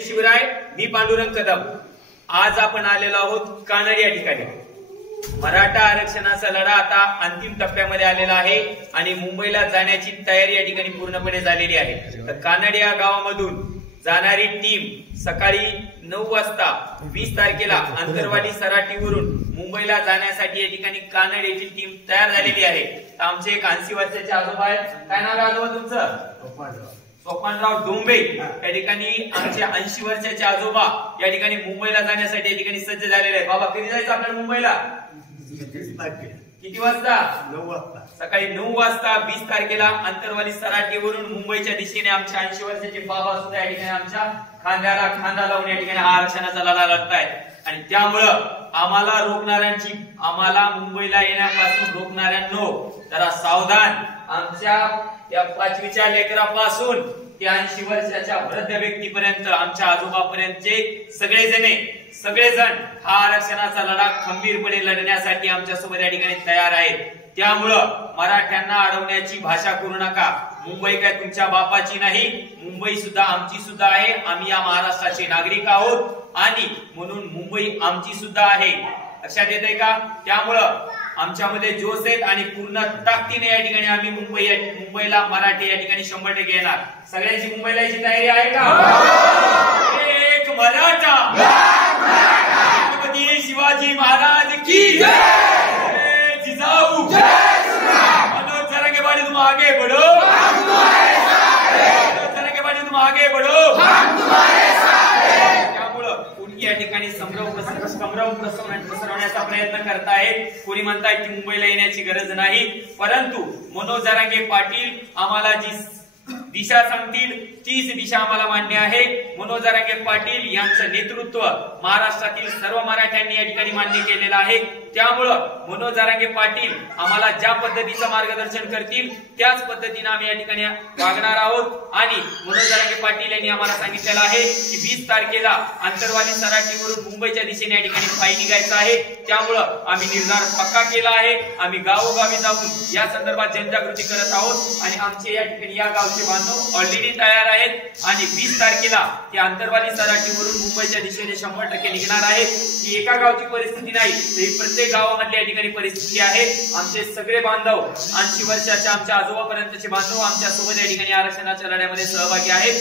शिवराय, मी पांडुरंग कदम। आज आपण आलेलो आहोत कानडी या ठिकाणी। मराठा आरक्षणाचा लढा आता अंतिम टप्प्यामध्ये आलेला आहे आणि मुंबईला जाण्याची तयारी या ठिकाणी पूर्णपणे झालेली आहे। तर कानडी या गावामधून जाणारी टीम सकाळी 9 वाजता 20 तारखेला आंतरवाली सराटीवरून मुंबईला जाण्यासाठी या ठिकाणी कानड येथील टीम तयार झालेली आहे। तर आमचे एक 80 वर्षाचे आजोबा आहेत। काय नाव आहे आजोबा तुमचं? सोपानराव डोंबे। या ठिकाणी आमचे 80 वर्षाचे आजोबा या ठिकाणी मुंबईला जाण्यासाठी या ठिकाणी सज्ज झालेले आहेत। बाबा, कधी जायचं आपल्याला मुंबईला? किती वाजता? 9 वाजता। सकाळी 9 वाजता 20 तारखेला आंतरवाली सराटीवरून मुंबईच्या दिशेने आमचे 80 वर्षाचे बाबा सुद्धा या ठिकाणी आमच्या खांद्याला खांदा लावून या ठिकाणी हा आरक्षणाचा लढा लढतायत। आणि त्यामुळं आम्हाला मुंबईला येण्यापासून रोखणाऱ्यांनो जरा सावधान। आमच्या या 5वीच्या लेकरापासून ते 80 वर्षाच्या वृद्ध व्यक्तीपर्यंत, आमच्या आजोबापर्यंतचे सगळेजण हा आरक्षणाचा लढा खंबीरपणे लढण्यासाठी आमच्या सोबत या ठिकाणी तयार आहेत। त्यामुळं मराठ्यांना अडवण्याची भाषा करू नका। मुंबई काय तुमच्या बापाची नाही, मुंबई सुद्धा आमची सुद्धा आहे। आम्ही या महाराष्ट्राचे नागरिक आहोत आणि म्हणून मुंबई आमची सुद्धा आहे। लक्षात येतंय का? त्यामुळं आमच्यामध्ये जोश आहेत आणि पूर्ण ताकदीने या ठिकाणी आम्ही मुंबईला मराठी या ठिकाणी 100% येणार। सगळ्यांची मुंबईला याची तयारी आहे का? एक मराठा, छत्रपती शिवाजी महाराज की जय। जिजाऊ मनोज जरांगे पाटील, तुम आगे बढ़ो। मनोज जरांगे पाटील, तुम आगे बढ़ो। या ठिकाणी संभ्रम पसरवण्याचा प्रयत्न करताय। कोणी म्हणताय की मुंबईला येण्याची गरज नाही, परंतु मनोज जरांगे पाटील आम्हाला जी दिशा सांगतील तीच दिशा आम्हाला मान्य आहे। मनोज जरांगे पाटील यांचं नेतृत्व महाराष्ट्रातील सर्व मराठ्यांनी या ठिकाणी मान्य केलेलं आहे। त्यामुळं मनोज जरांगे पाटील आम्हाला ज्या पद्धतीचं मार्गदर्शन करतील त्याच पद्धतीने आम्ही या ठिकाणी वागणार आहोत। आणि मनोज जरांगे पाटील यांनी आम्हाला सांगितलेलं आहे की 20 तारखेला आंतरवाली सराटीवरून मुंबईच्या दिशेने या ठिकाणी पायी निघायचं आहे। त्यामुळं आम्ही निर्धार पक्का केला आहे। आम्ही गावोगावी जाऊन या संदर्भात जनजागृती करत आहोत आणि आमचे या ठिकाणी या गावचे बांधव ऑलरेडी तयार आहेत आणि 20 तारखेला ते आंतरवाली सराटीवरून मुंबईच्या दिशेने 100% निघणार आहेत। ही एका गावची परिस्थिती नाही, तर प्रत्येक गावामधल्या या ठिकाणी परिस्थिती आहे। आमचे सगळे बांधव 80 वर्षाच्या आमच्या आजोबापर्यंतचे बांधव आमच्या सोबत या ठिकाणी आरक्षणाच्या लढ्यामध्ये सहभागी आहेत।